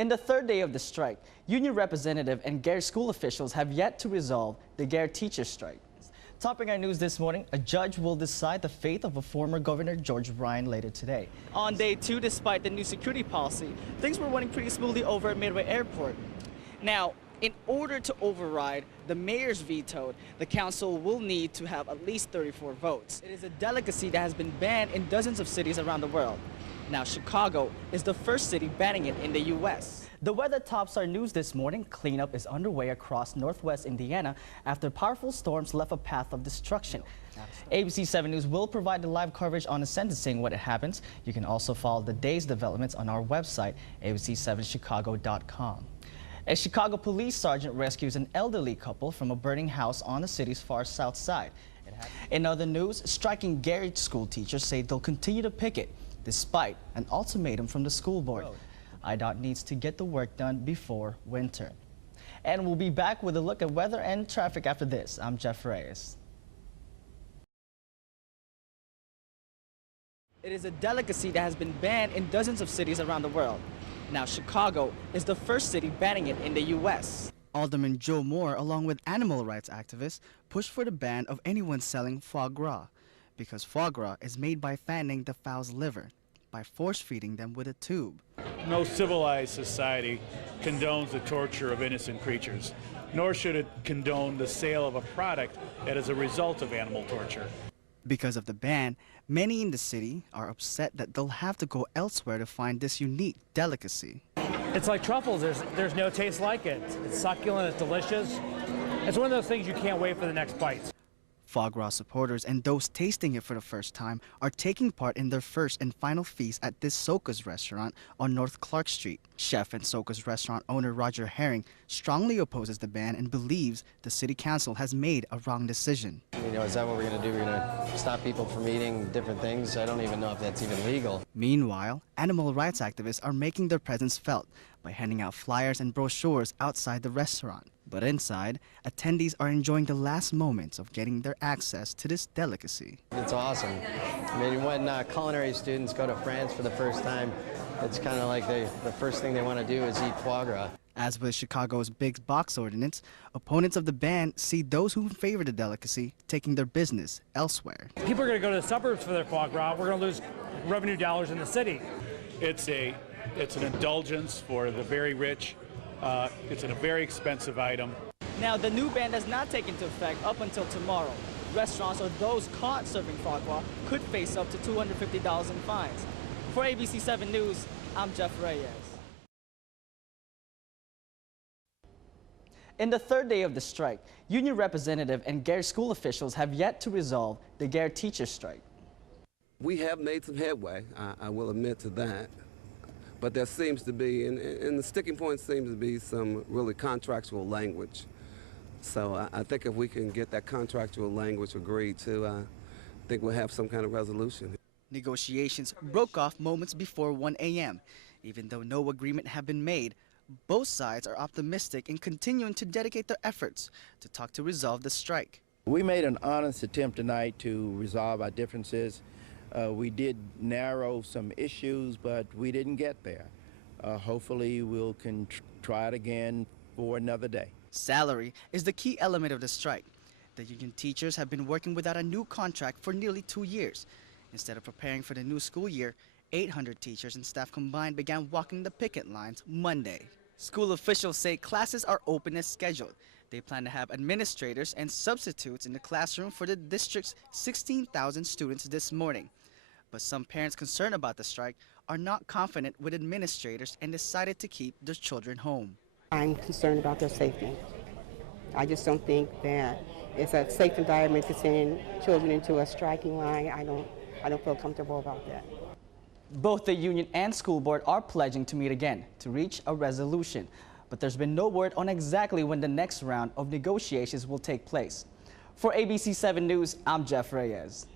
In the third day of the strike, union representative and Gary school officials have yet to resolve the Gary teacher strike. Topping our news this morning, a judge will decide the fate of a former Governor George Ryan later today. On day 2, despite the new security policy, things were running pretty smoothly over at Midway Airport. Now, in order to override the mayor's veto, the council will need to have at least 34 votes. It is a delicacy that has been banned in dozens of cities around the world. Now, Chicago is the first city banning it in the U.S. The weather tops our news this morning. Cleanup is underway across northwest Indiana after powerful storms left a path of destruction. ABC 7 News will provide the live coverage on the sentencing when it happens. You can also follow the day's developments on our website, abc7chicago.com. A Chicago police sergeant rescues an elderly couple from a burning house on the city's far south side. In other news, striking Gary school teachers say they'll continue to picket despite an ultimatum from the school board. IDOT needs to get the work done before winter. And we'll be back with a look at weather and traffic after this. I'm Jeff Reyes. It is a delicacy that has been banned in dozens of cities around the world. Now, Chicago is the first city banning it in the U.S. Alderman Joe Moore, along with animal rights activists, pushed for the ban of anyone selling foie gras, because foie gras is made by fattening the fowl's liver by force-feeding them with a tube. No civilized society condones the torture of innocent creatures, nor should it condone the sale of a product that is a result of animal torture. Because of the ban, many in the city are upset that they'll have to go elsewhere to find this unique delicacy. It's like truffles. There's no taste like it. It's succulent, it's delicious. It's one of those things you can't wait for the next bite. Foie gras supporters and those tasting it for the first time are taking part in their first and final feast at this Soka's restaurant on North Clark Street. Chef and Soka's restaurant owner Roger Herring strongly opposes the ban and believes the city council has made a wrong decision. You know, is that what we're going to do? We're going to stop people from eating different things? I don't even know if that's even legal. Meanwhile, animal rights activists are making their presence felt by handing out flyers and brochures outside the restaurant. But inside, attendees are enjoying the last moments of getting their access to this delicacy. It's awesome. I mean, when culinary students go to France for the first time, it's kind of like the first thing they want to do is eat foie gras. As with Chicago's big box ordinance, opponents of the ban see those who favor the delicacy taking their business elsewhere. People are going to go to the suburbs for their foie gras. We're going to lose revenue dollars in the city. It's an indulgence for the very rich. It's a very expensive item. Now, the new ban does not take into effect up until tomorrow. Restaurants or those caught serving foie gras could face up to $250 in fines. For ABC 7 News, I'm Jeff Reyes. In the third day of the strike, union representative and Gary school officials have yet to resolve the Gary teacher strike. We have made some headway, I will admit to that. But there seems to be, and the sticking point seems to be some really contractual language. So I think if we can get that contractual language agreed to, I think we'll have some kind of resolution. Negotiations broke off moments before 1 a.m. Even though no agreement had been made, both sides are optimistic in continuing to dedicate their efforts to talk to resolve the strike. We made an honest attempt tonight to resolve our differences. We did narrow some issues, but we didn't get there. Hopefully we'll try it again for another day. Salary is the key element of the strike. The union teachers have been working without a new contract for nearly 2 years. Instead of preparing for the new school year, 800 teachers and staff combined began walking the picket lines Monday. School officials say classes are open as scheduled. They plan to have administrators and substitutes in the classroom for the district's 16,000 students this morning. But some parents concerned about the strike are not confident with administrators and decided to keep their children home. I'm concerned about their safety. I just don't think that it's a safe environment to send children into a striking line. I don't feel comfortable about that. Both the union and school board are pledging to meet again to reach a resolution. But there's been no word on exactly when the next round of negotiations will take place. For ABC 7 News, I'm Jeff Reyes.